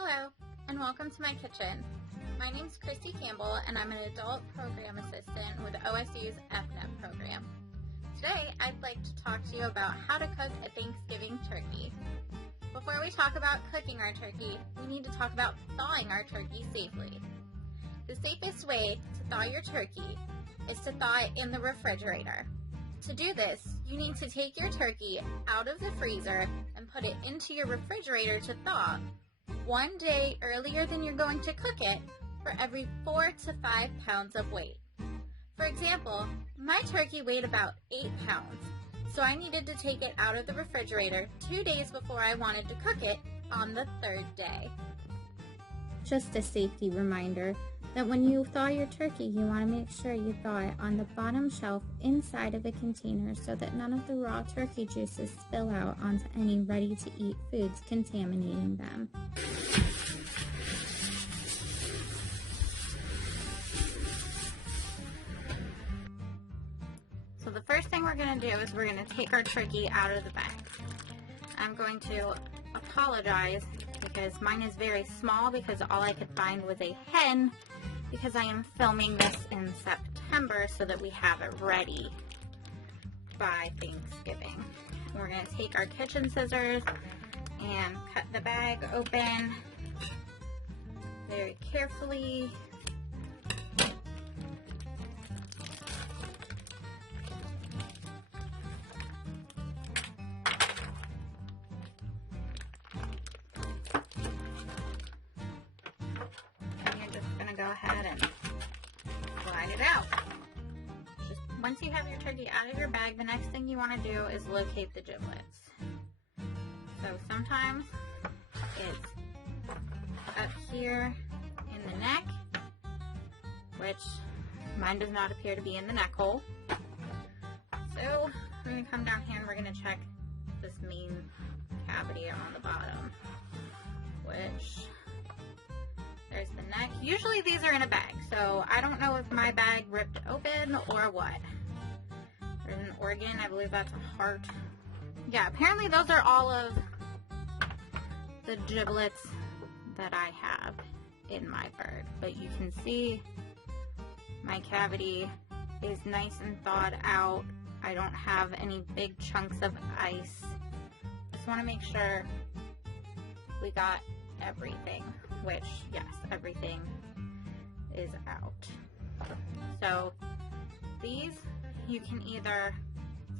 Hello, and welcome to my kitchen. My name's Christy Campbell, and I'm an adult program assistant with OSU's EFNEP program. Today, I'd like to talk to you about how to cook a Thanksgiving turkey. Before we talk about cooking our turkey, we need to talk about thawing our turkey safely. The safest way to thaw your turkey is to thaw it in the refrigerator. To do this, you need to take your turkey out of the freezer and put it into your refrigerator to thaw 1 day earlier than you're going to cook it for every 4 to 5 pounds of weight. For example, my turkey weighed about 8 pounds, so I needed to take it out of the refrigerator 2 days before I wanted to cook it on the 3rd day. Just a safety reminder that when you thaw your turkey, you want to make sure you thaw it on the bottom shelf inside of a container so that none of the raw turkey juices spill out onto any ready-to-eat foods, contaminating them. So the first thing we're going to do is we're going to take our turkey out of the bag. I'm going to apologize because mine is very small because all I could find was a hen, because I am filming this in September so that we have it ready by Thanksgiving. We're going to take our kitchen scissors and cut the bag open very carefully. Go ahead and slide it out. Just once you have your turkey out of your bag, the next thing you want to do is locate the giblets. So sometimes it's up here in the neck, which mine does not appear to be in the neck hole. So we're going to come down here and we're going to check this main cavity on the bottom, which there's the neck. Usually these are in a bag, so I don't know if my bag ripped open or what. There's an organ, I believe that's a heart. Yeah, apparently those are all of the giblets that I have in my bird. But you can see my cavity is nice and thawed out. I don't have any big chunks of ice. Just want to make sure we got everything, which yes, everything is out. So these you can either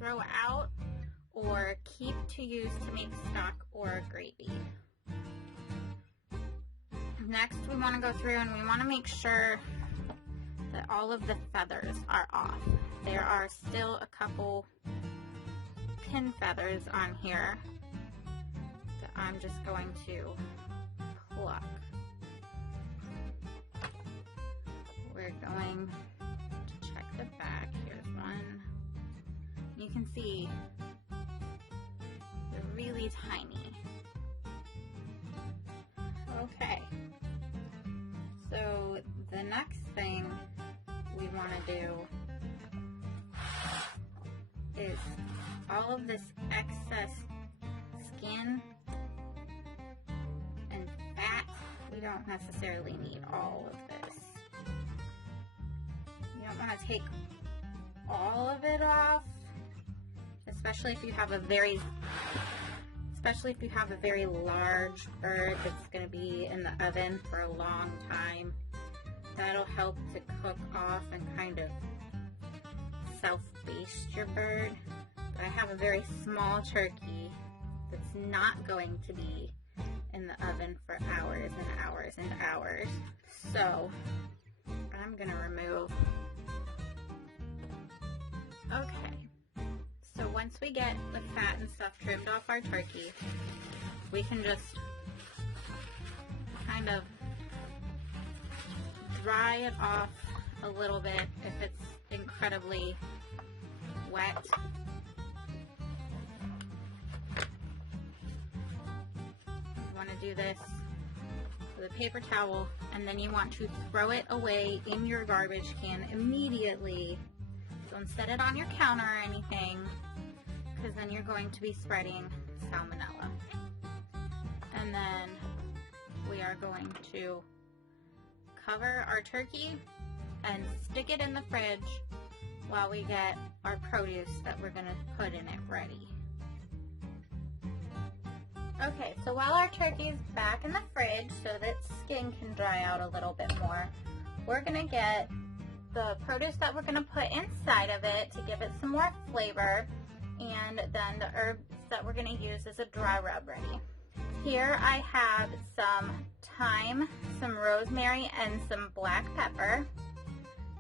throw out or keep to use to make stock or gravy. Next, we want to go through and we want to make sure that all of the feathers are off. There are still a couple pin feathers on here that I'm just going to pluck. We're going to check the back. Here's one. You can see they're really tiny. Okay. So the next thing we want to do is all of this excess skin and fat. We don't necessarily need all of this. You don't want to take all of it off, especially if you have a very large bird that's going to be in the oven for a long time. That'll help to cook off and kind of self-baste your bird. But I have a very small turkey that's not going to be in the oven for hours and hours and hours. So I'm gonna remove. Okay, so once we get the fat and stuff trimmed off our turkey, we can just kind of dry it off a little bit if it's incredibly wet. You want to do this with a paper towel, and then you want to throw it away in your garbage can immediately. Don't set it on your counter or anything, because then you're going to be spreading salmonella. And then we are going to cover our turkey and stick it in the fridge while we get our produce that we're going to put in it ready. Okay, so while our turkey's back in the fridge so that skin can dry out a little bit more, we're going to get the produce that we're going to put inside of it to give it some more flavor, and then the herbs that we're going to use as a dry rub ready. Here I have some thyme, some rosemary, and some black pepper.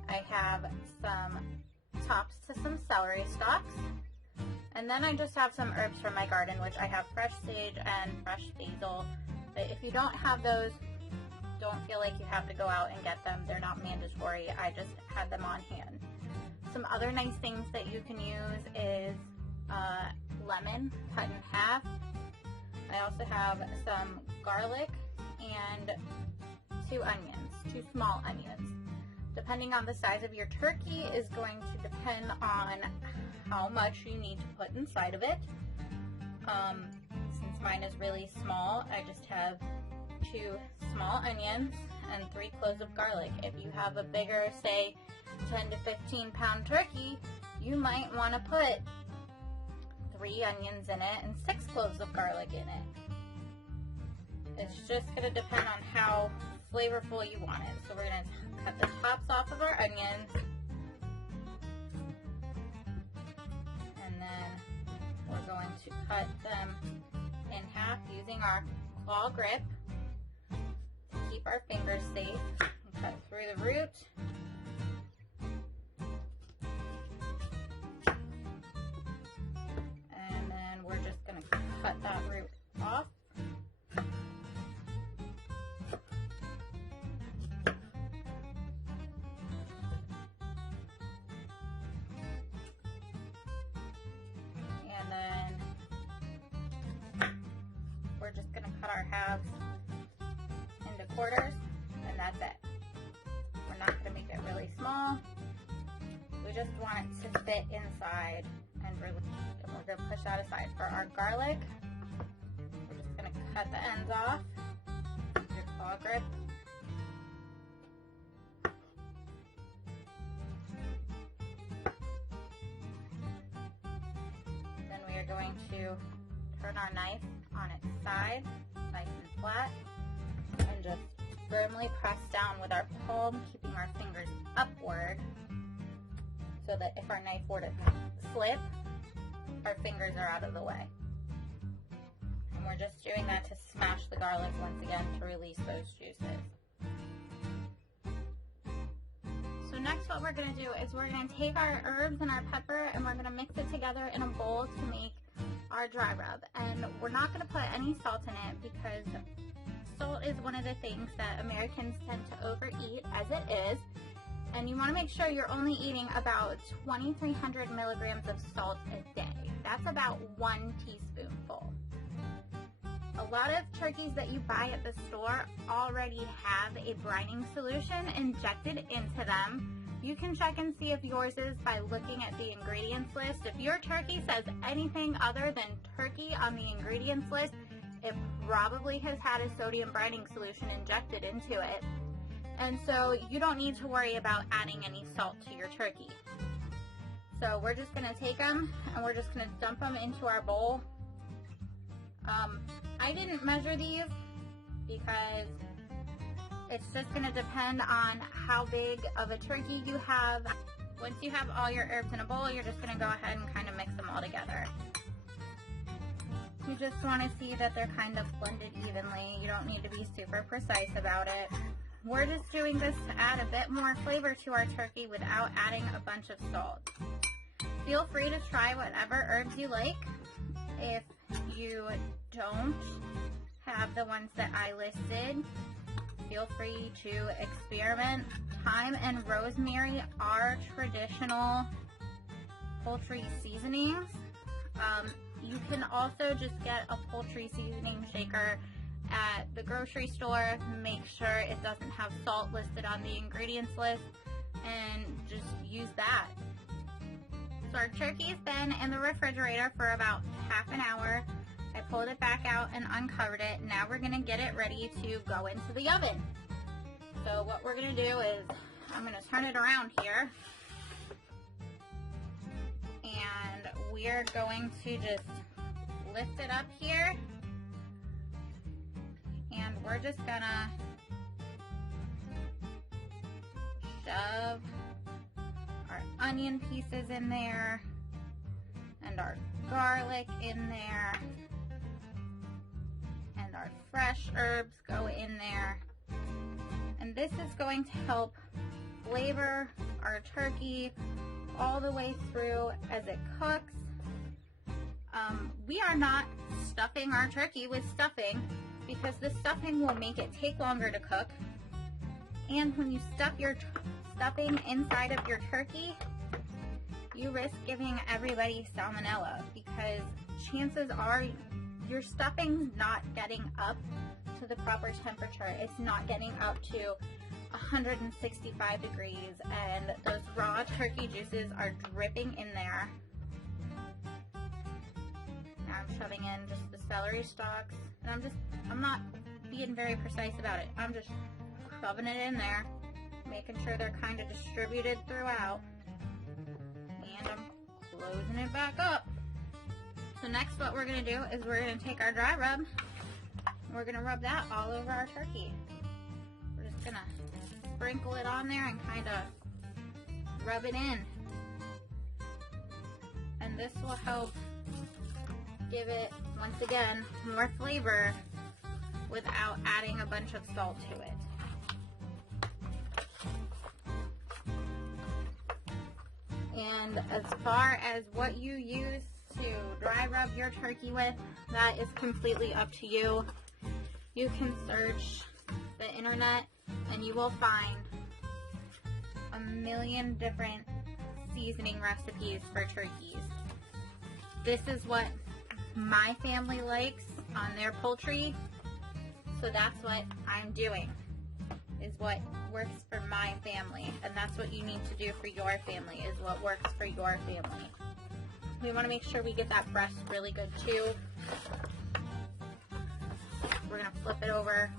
I have some tops to some celery stalks. And then I just have some herbs from my garden, which I have fresh sage and fresh basil. But if you don't have those, don't feel like you have to go out and get them. They're not mandatory. I just had them on hand. Some other nice things that you can use is lemon cut in half. I also have some garlic and 2 onions, 2 small onions. Depending on the size of your turkey is going to depend on how much you need to put inside of it. Since mine is really small, I just have 2 small onions and 3 cloves of garlic. If you have a bigger, say 10 to 15 pound turkey, you might want to put 3 onions in it and 6 cloves of garlic in it. It's just going to depend on how flavorful you want it. So we're going to cut the tops off of our onions, and then we're going to cut them in half using our claw grip to keep our fingers safe. And cut through the root. And then we're just going to cut that root off. We're just going to cut our halves into quarters, and that's it. We're not going to make it really small. We just want it to fit inside and release. And we're going to push that aside. For our garlic, we're just going to cut the ends off. Use your claw grip. Then we are going to turn our knife on its side, nice and flat, and just firmly press down with our palm, keeping our fingers upward, so that if our knife were to slip, our fingers are out of the way. And we're just doing that to smash the garlic once again to release those juices. So next what we're going to do is we're going to take our herbs and our pepper and we're going to mix it together in a bowl to make our dry rub. And we're not going to put any salt in it because salt is one of the things that Americans tend to overeat as it is. And you want to make sure you're only eating about 2,300 milligrams of salt a day. That's about 1 teaspoonful. A lot of turkeys that you buy at the store already have a brining solution injected into them. You can check and see if yours is by looking at the ingredients list. If your turkey says anything other than turkey on the ingredients list, it probably has had a sodium brining solution injected into it. And so you don't need to worry about adding any salt to your turkey. So we're just going to take them and we're just going to dump them into our bowl. I didn't measure these because it's just going to depend on how big of a turkey you have. Once you have all your herbs in a bowl, you're just going to go ahead and kind of mix them all together. You just want to see that they're kind of blended evenly. You don't need to be super precise about it. We're just doing this to add a bit more flavor to our turkey without adding a bunch of salt. Feel free to try whatever herbs you like. If you don't have the ones that I listed, feel free to experiment. Thyme and rosemary are traditional poultry seasonings. You can also just get a poultry seasoning shaker at the grocery store. Make sure it doesn't have salt listed on the ingredients list and just use that. So our turkey's been in the refrigerator for about half an hour. I pulled it back out and uncovered it. Now we're gonna get it ready to go into the oven. So what we're gonna do is, I'm gonna turn it around here, and we're going to just lift it up here, and we're just gonna shove our onion pieces in there and our garlic in there, and our fresh herbs go in there. And this is going to help flavor our turkey all the way through as it cooks. We are not stuffing our turkey with stuffing because the stuffing will make it take longer to cook. And when you stuff your stuffing inside of your turkey, you risk giving everybody salmonella because chances are your stuffing's not getting up to the proper temperature. It's not getting up to 165 degrees, and those raw turkey juices are dripping in there. Now I'm shoving in just the celery stalks, and I'm not being very precise about it. I'm just shoving it in there, making sure they're kind of distributed throughout, and I'm closing it back up. So next what we're going to do is we're going to take our dry rub, and we're going to rub that all over our turkey. We're just going to sprinkle it on there and kind of rub it in. And this will help give it, once again, more flavor without adding a bunch of salt to it. And as far as what you use to dry rub your turkey with, that is completely up to you. You can search the internet and you will find a million different seasoning recipes for turkeys. This is what my family likes on their poultry, so that's what I'm doing, is what works for my family, and that's what you need to do for your family, is what works for your family. We want to make sure we get that breast really good too. We're going to flip it over,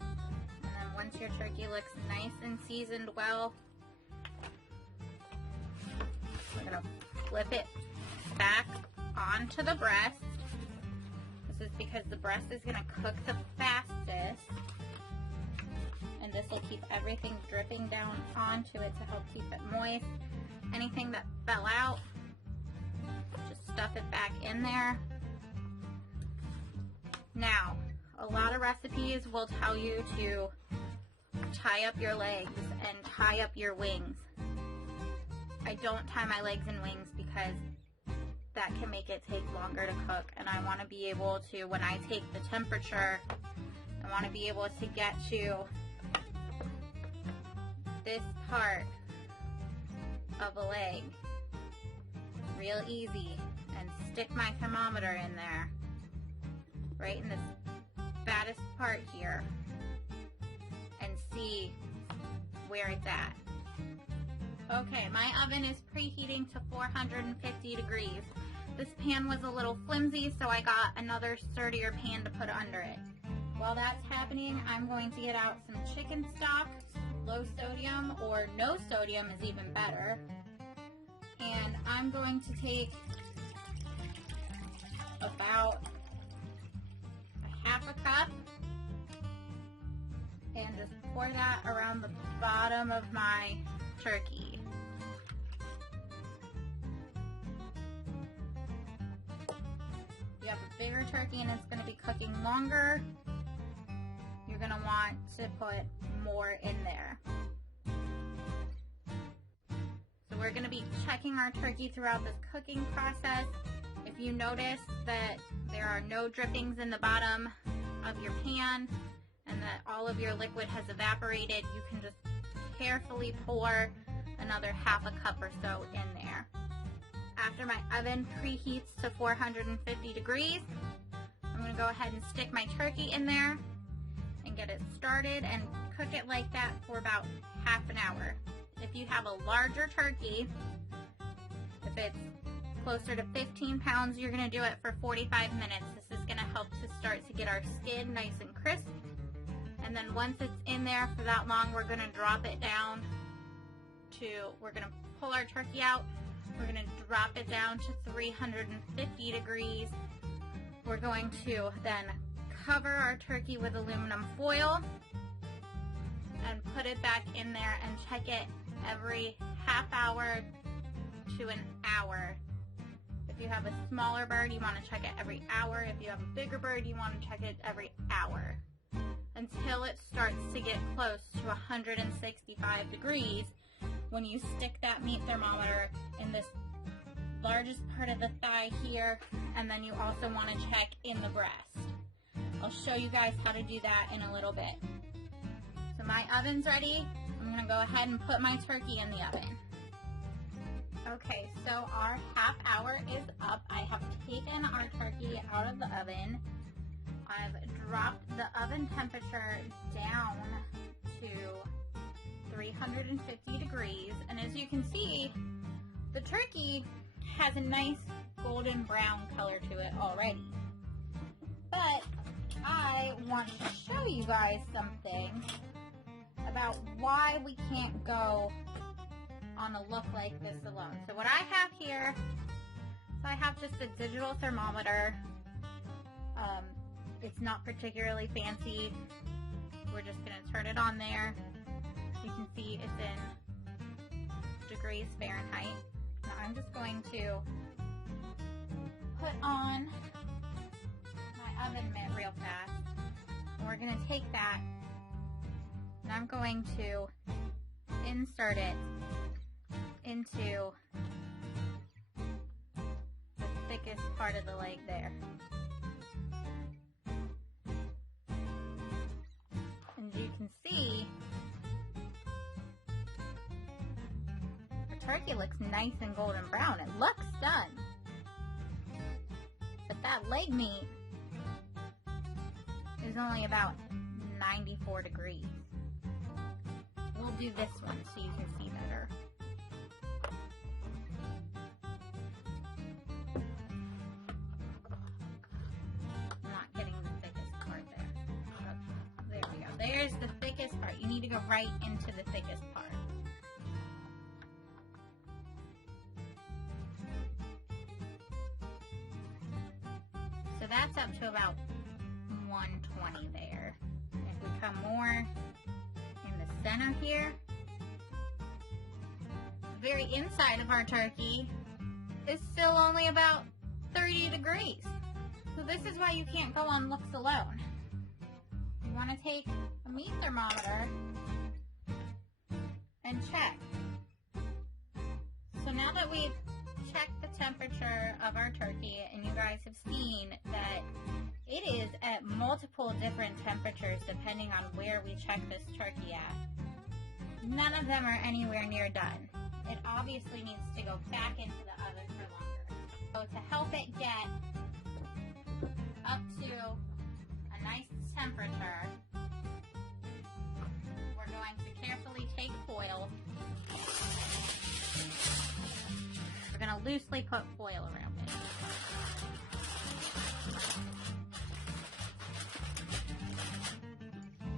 and then once your turkey looks nice and seasoned well, we're going to flip it back onto the breast. This is because the breast is going to cook the fastest, and this will keep everything dripping down onto it to help keep it moist. Anything that fell out, just stuff it back in there. Now, a lot of recipes will tell you to tie up your legs and tie up your wings. I don't tie my legs and wings because that can make it take longer to cook, and I want to be able to, when I take the temperature, I want to be able to get to this part of a leg real easy and stick my thermometer in there right in this fattest part here and see where it's at. Okay, my oven is preheating to 450 degrees. This pan was a little flimsy, so I got another sturdier pan to put under it. While that's happening, I'm going to get out some chicken stock, low sodium, or no sodium is even better. And I'm going to take about a half a cup and just pour that around the bottom of my turkey. If you have a bigger turkey and it's going to be cooking longer, you're going to want to put more in there. So we're going to be checking our turkey throughout this cooking process. If you notice that there are no drippings in the bottom of your pan and that all of your liquid has evaporated, you can just carefully pour another half a cup or so in there. After my oven preheats to 450 degrees, I'm going to go ahead and stick my turkey in there and get it started and cook it like that for about half an hour. If you have a larger turkey, if it's closer to 15 pounds, you're gonna do it for 45 minutes. This is gonna help to start to get our skin nice and crisp. And then once it's in there for that long, we're gonna drop it down we're gonna pull our turkey out. We're gonna drop it down to 350 degrees. We're going to then cover our turkey with aluminum foil and put it back in there and check it every half hour to an hour. If you have a smaller bird, you want to check it every hour. If you have a bigger bird, you want to check it every hour until it starts to get close to 165 degrees. When you stick that meat thermometer in this largest part of the thigh here, and then you also want to check in the breast. I'll show you guys how to do that in a little bit. So my oven's ready. I'm going to go ahead and put my turkey in the oven. Okay, so our half hour is up. I have taken our turkey out of the oven. I've dropped the oven temperature down to 350 degrees, and as you can see, the turkey has a nice golden brown color to it already. But I want to show you guys something about why we can't go on a look like this alone. So what I have here, I have just a digital thermometer. It's not particularly fancy. We're just going to turn it on there. You can see it's in degrees Fahrenheit. Now I'm just going to put on my oven mitt real fast. And we're going to take that and I'm going to insert it into the thickest part of the leg there. And you can see the turkey looks nice and golden brown. It looks done. But that leg meat is only about 94 degrees. We'll do this one so you can see better. I'm not getting the thickest part there. Oh, there we go. There's the thickest part. You need to go right into the thickest part. So that's up to about 120 there. If we come more in the center here, the very inside of our turkey is still only about 30 degrees. So this is why you can't go on looks alone. You want to take a meat thermometer and check. So now that we've checked the temperature of our turkey, and you guys have seen that it is at multiple different temperatures depending on where we check this turkey at. None of them are anywhere near done. It obviously needs to go back into the oven for longer. So to help it get up to a nice temperature, we're going to carefully take foil. We're going to loosely put foil around it.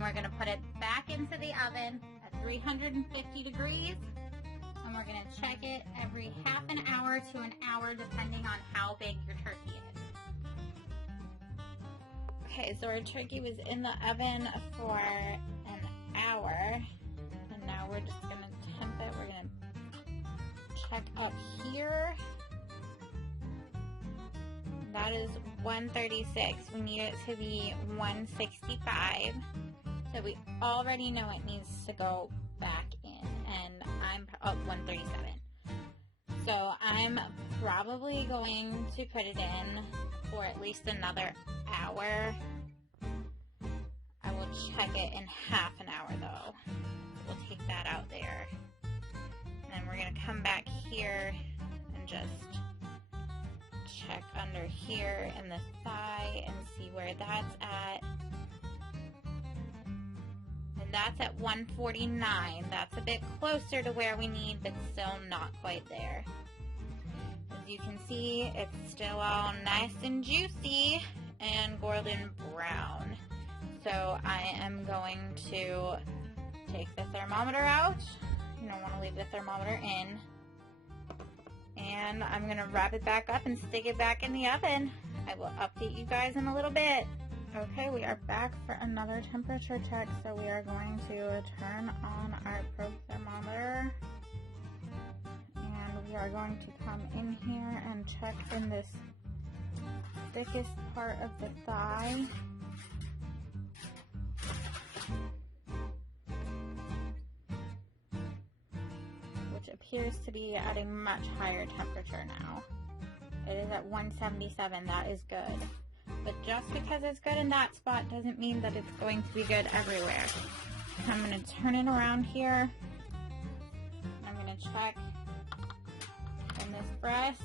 We're going to put it back into the oven at 350 degrees, and we're going to check it every half an hour to an hour depending on how big your turkey is. Okay, so our turkey was in the oven for an hour, and now we're just going to temp it. We're going to check up here. That is 136. We need it to be 165. So we already know it needs to go back in, and I'm 137. So I'm probably going to put it in for at least another hour. I will check it in half an hour though. We'll take that out there. And then we're going to come back here and just check under here in the thigh and see where that's at. And that's at 149. That's a bit closer to where we need, but still not quite there. As you can see, it's still all nice and juicy and golden brown. So I am going to take the thermometer out. You don't want to leave the thermometer in. And I'm going to wrap it back up and stick it back in the oven. I will update you guys in a little bit. Okay, we are back for another temperature check. So we are going to turn on our probe thermometer. And we are going to come in here and check in this thickest part of the thigh. Which appears to be at a much higher temperature now. It is at 177, that is good. But just because it's good in that spot doesn't mean that it's going to be good everywhere. I'm going to turn it around here. I'm going to check in this breast.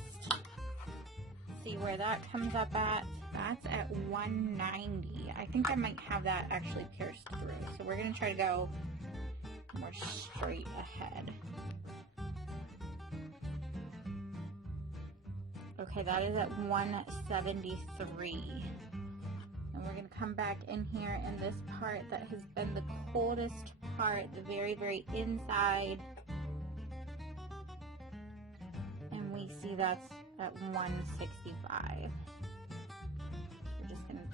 See where that comes up at. That's at 190. I think I might have that actually pierced through. So we're going to try to go more straight ahead. Okay, that is at 173. And we're going to come back in here in this part that has been the coldest part, the very, very inside. And we see that's at 165. We're just going to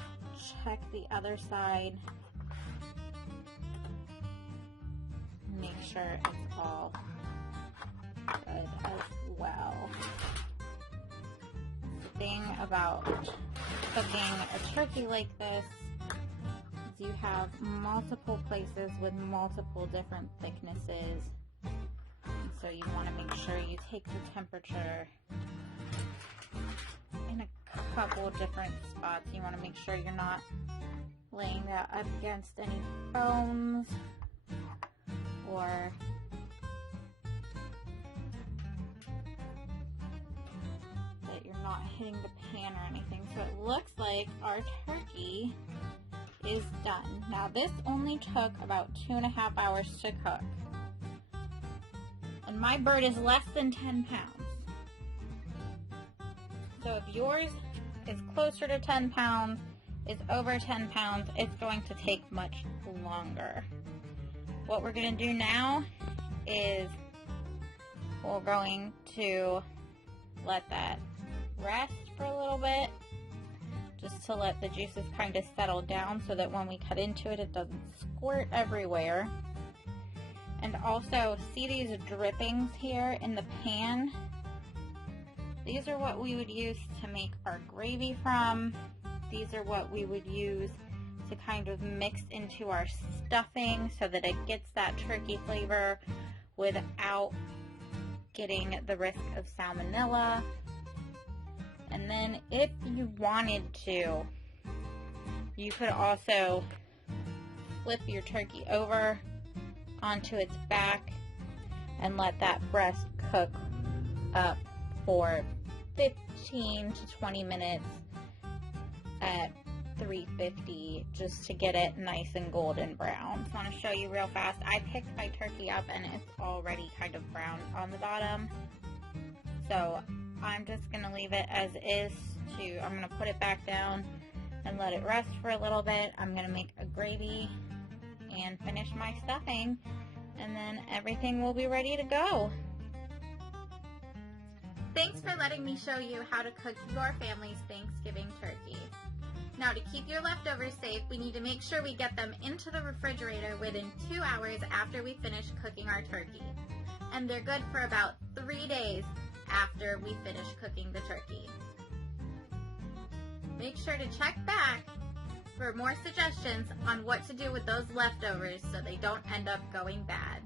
check the other side. Make sure it's all good as well. Thing about cooking a turkey like this is you have multiple places with multiple different thicknesses, and so you want to make sure you take the temperature in a couple different spots. You want to make sure you're not laying that up against any bones or not hitting the pan or anything. So it looks like our turkey is done. Now this only took about 2.5 hours to cook. And my bird is less than 10 pounds. So if yours is closer to 10 pounds, is over 10 pounds, it's going to take much longer. What we're going to do now is we're going to let that rest for a little bit, just to let the juices kind of settle down so that when we cut into it, it doesn't squirt everywhere. And also, see these drippings here in the pan? These are what we would use to make our gravy from. These are what we would use to kind of mix into our stuffing so that it gets that turkey flavor without getting the risk of salmonella. And then if you wanted to, you could also flip your turkey over onto its back and let that breast cook up for 15 to 20 minutes at 350 just to get it nice and golden brown. I want to show you real fast. I picked my turkey up and it's already kind of brown on the bottom. So I'm just going to leave it as is. I'm going to put it back down and let it rest for a little bit. I'm going to make a gravy and finish my stuffing, and then everything will be ready to go. Thanks for letting me show you how to cook your family's Thanksgiving turkey. Now, to keep your leftovers safe, we need to make sure we get them into the refrigerator within 2 hours after we finish cooking our turkey. And they're good for about 3 days after we finish cooking the turkey. Make sure to check back for more suggestions on what to do with those leftovers so they don't end up going bad.